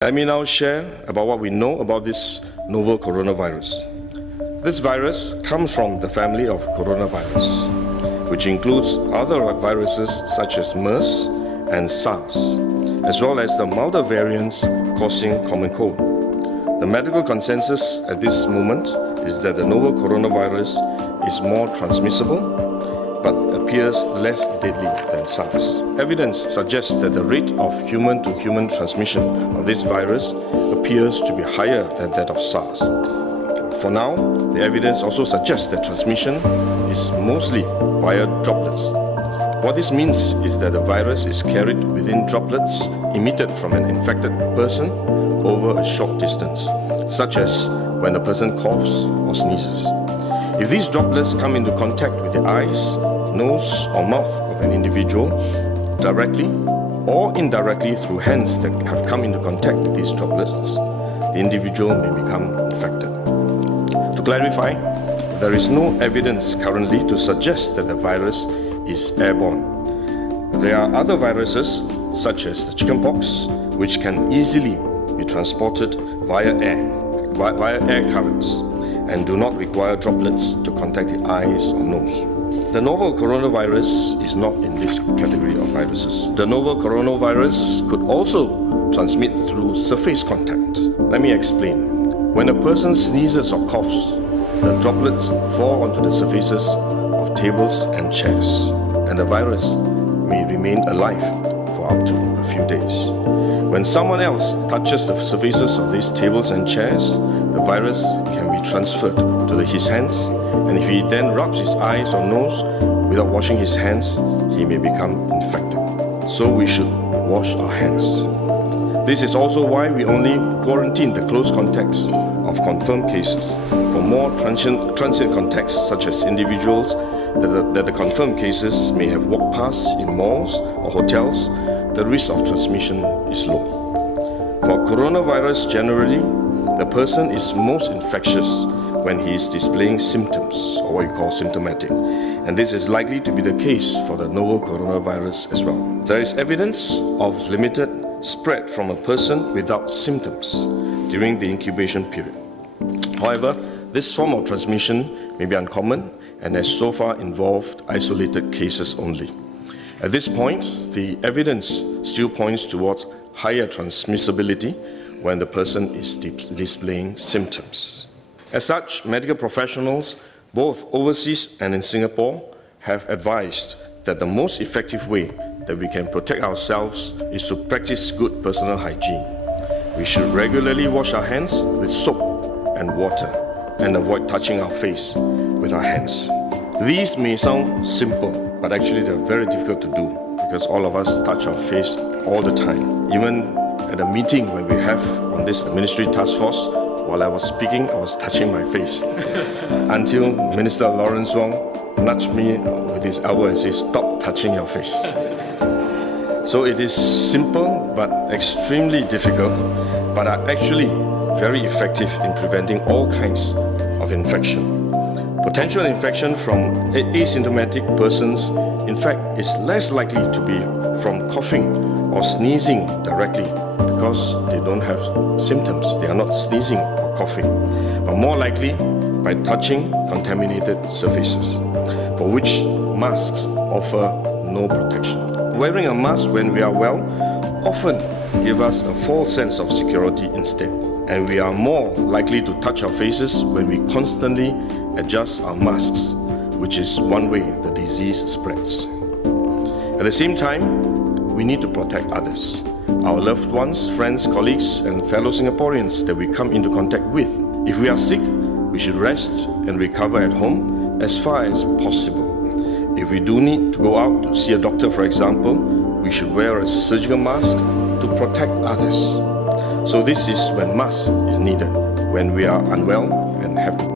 Let me now share about what we know about this novel coronavirus. This virus comes from the family of coronavirus, which includes other viruses such as MERS and SARS, as well as the milder variants causing common cold. The medical consensus at this moment is that the novel coronavirus is more transmissible but appears less deadly than SARS. Evidence suggests that the rate of human-to-human transmission of this virus appears to be higher than that of SARS. For now, the evidence also suggests that transmission is mostly via droplets. What this means is that the virus is carried within droplets emitted from an infected person over a short distance, such as when a person coughs or sneezes. If these droplets come into contact with the eyes, nose or mouth of an individual, directly or indirectly through hands that have come into contact with these droplets, the individual may become infected. To clarify, there is no evidence currently to suggest that the virus is airborne. There are other viruses, such as the chickenpox, which can easily be transported via air currents and do not require droplets to contact the eyes or nose. The novel coronavirus is not in this category of viruses. The novel coronavirus could also transmit through surface contact. Let me explain. When a person sneezes or coughs, the droplets fall onto the surfaces of tables and chairs, and the virus may remain alive for up to a few days. When someone else touches the surfaces of these tables and chairs, the virus can be transferred to his hands, and if he then rubs his eyes or nose without washing his hands, he may become infected. So we should wash our hands. This is also why we only quarantine the close contacts of confirmed cases. For more transient contacts, such as individuals that the confirmed cases may have walked past in malls or hotels, the risk of transmission is low. For coronavirus generally, the person is most infectious when he is displaying symptoms, or what you call symptomatic, and this is likely to be the case for the novel coronavirus as well. There is evidence of limited spread from a person without symptoms during the incubation period. However, this form of transmission may be uncommon and has so far involved isolated cases only. At this point, the evidence still points towards higher transmissibility when the person is displaying symptoms. As such, medical professionals, both overseas and in Singapore, have advised that the most effective way that we can protect ourselves is to practice good personal hygiene. We should regularly wash our hands with soap and water and avoid touching our face with our hands. These may sound simple, but actually they're very difficult to do because all of us touch our face all the time. Even at a meeting when we have on this ministry task force, while I was speaking, I was touching my face until Minister Lawrence Wong nudged me with his elbow and said, "Stop touching your face." So it is simple but extremely difficult, but are actually very effective in preventing all kinds of infection. Potential infection from asymptomatic persons, in fact, is less likely to be from coughing or sneezing directly because they don't have symptoms. They are not sneezing or coughing, but more likely by touching contaminated surfaces, for which masks offer no protection. Wearing a mask when we are well often gives us a false sense of security instead, and we are more likely to touch our faces when we constantly adjust our masks, which is one way the disease spreads. At the same time, we need to protect others, our loved ones, friends, colleagues, and fellow Singaporeans that we come into contact with. If we are sick, we should rest and recover at home as far as possible. If we do need to go out to see a doctor, for example, we should wear a surgical mask to protect others. So this is when mask is needed, when we are unwell and have to